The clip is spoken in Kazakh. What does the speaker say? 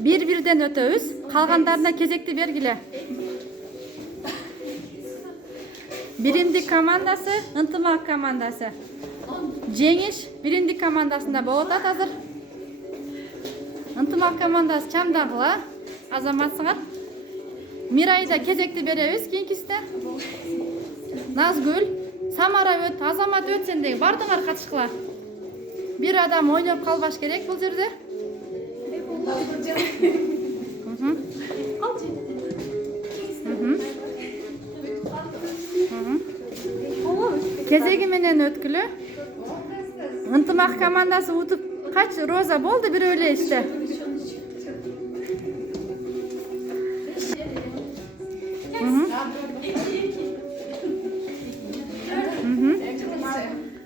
Bir-birden ötöbüz. Kalganlarına kezekti bергile. Birindik komandası, ынтымақ komandası. Жеңиш бириндик командасында болот азыр. ынтымақ командасы чамдагыла, азаматсыңар. Мирайда кезекти беребиз кийинкисине. Назгүл, Самара өт, Азамат өт, сендеги бардыңар катышкыла. Бир адам ойноп калбаш керек бул жерде. Кезеги менен өткүлө. ынтымақ командасы утуп кач Роза болду бирөө эле иште.